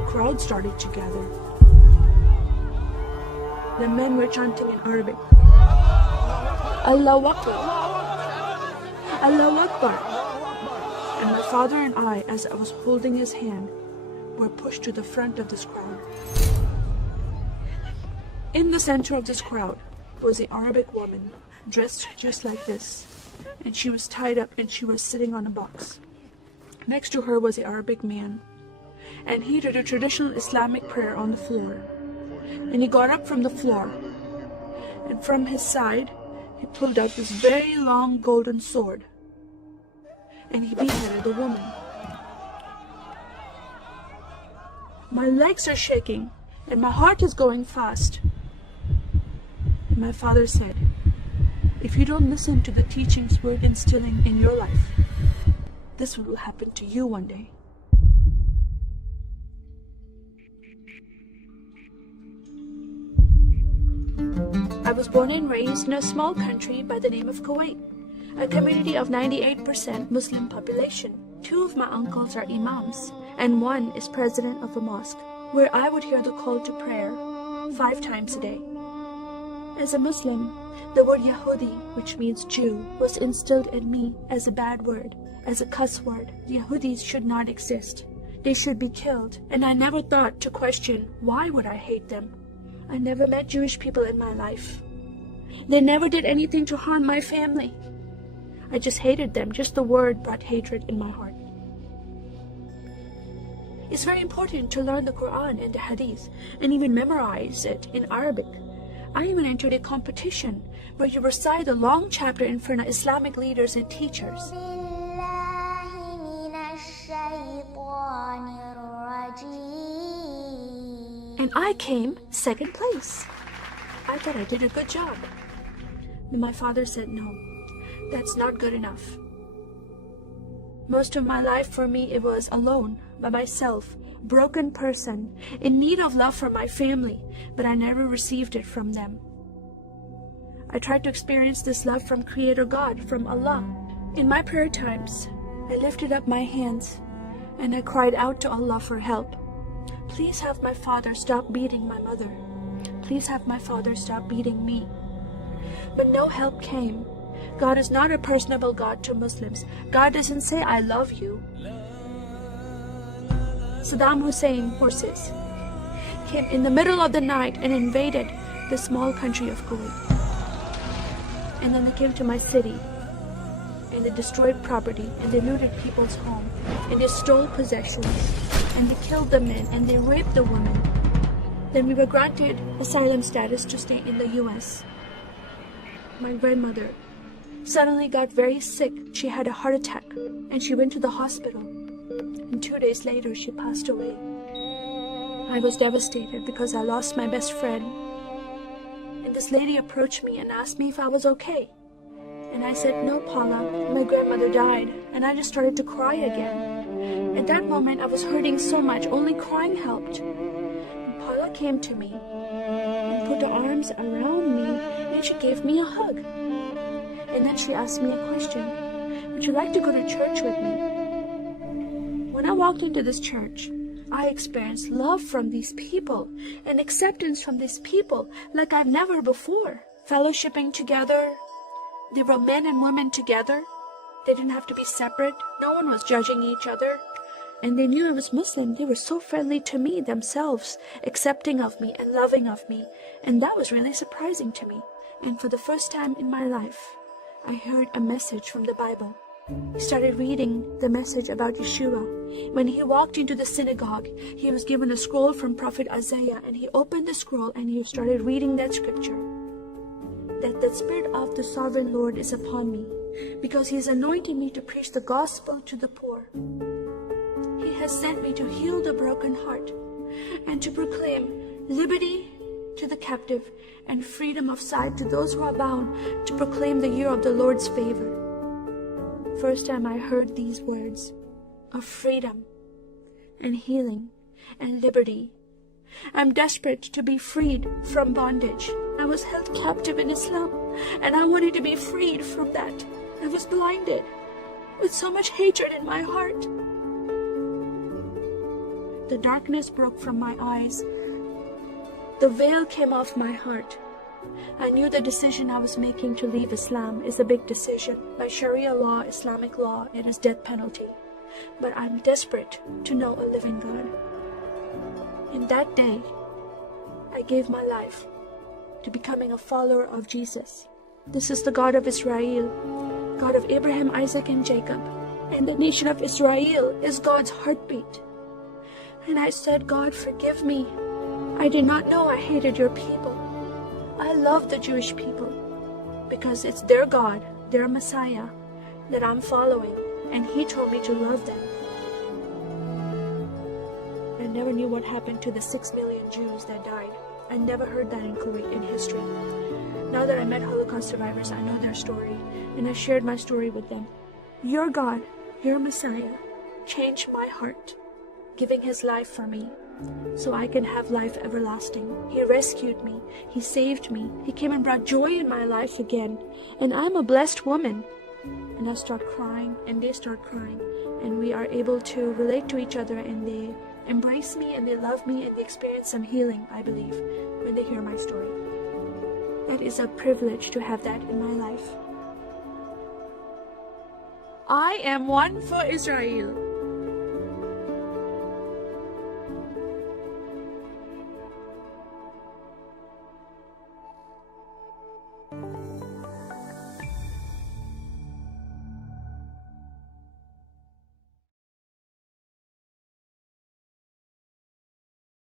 a crowd started to gather. The men were chanting in Arabic, Allahu Akbar, Allahu Akbar. And my father and I, as I was holding his hand, were pushed to the front of this crowd. In the center of this crowd was an Arabic woman, dressed just like this, and she was tied up and she was sitting on a box. Next to her was an Arabic man, and he did a traditional Islamic prayer on the floor. And he got up from the floor, and from his side, he pulled out this very long golden sword, and he beheaded the woman. My legs are shaking, and my heart is going fast. And my father said, if you don't listen to the teachings we're instilling in your life, this will happen to you one day. I was born and raised in a small country by the name of Kuwait, a community of 98% Muslim population. 2 of my uncles are imams, and 1 is president of a mosque, where I would hear the call to prayer 5 times a day. As a Muslim, the word Yahudi, which means Jew, was instilled in me as a bad word, as a cuss word. Yahudis should not exist. They should be killed, and I never thought to question why would I hate them. I never met Jewish people in my life. They never did anything to harm my family. I just hated them. Just the word brought hatred in my heart. It's very important to learn the Quran and the Hadith and even memorize it in Arabic. I even entered a competition where you recite a long chapter in front of Islamic leaders and teachers. And I came 2nd place. I thought I did a good job. But my father said, no, that's not good enough. Most of my life for me, it was alone, by myself, broken person, in need of love from my family, but I never received it from them. I tried to experience this love from Creator God, from Allah. In my prayer times, I lifted up my hands and I cried out to Allah for help. Please have my father stop beating my mother. Please have my father stop beating me. But no help came. God is not a personable God to Muslims. God doesn't say, I love you. Saddam Hussein forces came in the middle of the night and invaded the small country of Kuwait. And then they came to my city and they destroyed property and they looted people's home and they stole possessions and they killed the men and they raped the women. Then we were granted asylum status to stay in the US. My grandmother suddenly got very sick. She had a heart attack and she went to the hospital. And 2 days later, she passed away. I was devastated because I lost my best friend. And this lady approached me and asked me if I was okay. And I said, no, Paula, my grandmother died. And I just started to cry again. At that moment, I was hurting so much, only crying helped. And Paula came to me and put her arms around me and she gave me a hug. And then she asked me a question. Would you like to go to church with me? When I walked into this church, I experienced love from these people and acceptance from these people like I've never before. Fellowshipping together, they were men and women together. They didn't have to be separate. No one was judging each other. And they knew I was Muslim. They were so friendly to me themselves, accepting of me and loving of me. And that was really surprising to me. And for the first time in my life, I heard a message from the Bible. He started reading the message about Yeshua. When he walked into the synagogue, he was given a scroll from Prophet Isaiah, and he opened the scroll and he started reading that scripture. That the Spirit of the Sovereign Lord is upon me, because he has anointed me to preach the gospel to the poor. He has sent me to heal the broken heart and to proclaim liberty to the captive and freedom of sight to those who are bound, to proclaim the year of the Lord's favor. First time I heard these words of freedom and healing and liberty. I'm desperate to be freed from bondage. I was held captive in Islam and I wanted to be freed from that. I was blinded with so much hatred in my heart. The darkness broke from my eyes. The veil came off my heart. I knew the decision I was making to leave Islam is a big decision. By Sharia law, Islamic law, it is death penalty. But I'm desperate to know a living God. In that day, I gave my life to becoming a follower of Jesus. This is the God of Israel, God of Abraham, Isaac, and Jacob. And the nation of Israel is God's heartbeat. And I said, God, forgive me. I did not know I hated your people. I love the Jewish people because it's their God, their Messiah that I'm following. And He told me to love them. I never knew what happened to the 6 million Jews that died. I never heard that in Kuwait in history. Now that I met Holocaust survivors, I know their story, and I shared my story with them. Your God, your Messiah, changed my heart, giving His life for me, so I can have life everlasting. He rescued me. He saved me. He came and brought joy in my life again. And I'm a blessed woman. And I start crying, and they start crying, and we are able to relate to each other, and they embrace me, and they love me, and they experience some healing, I believe, when they hear my story. It is a privilege to have that in my life. I am one for Israel.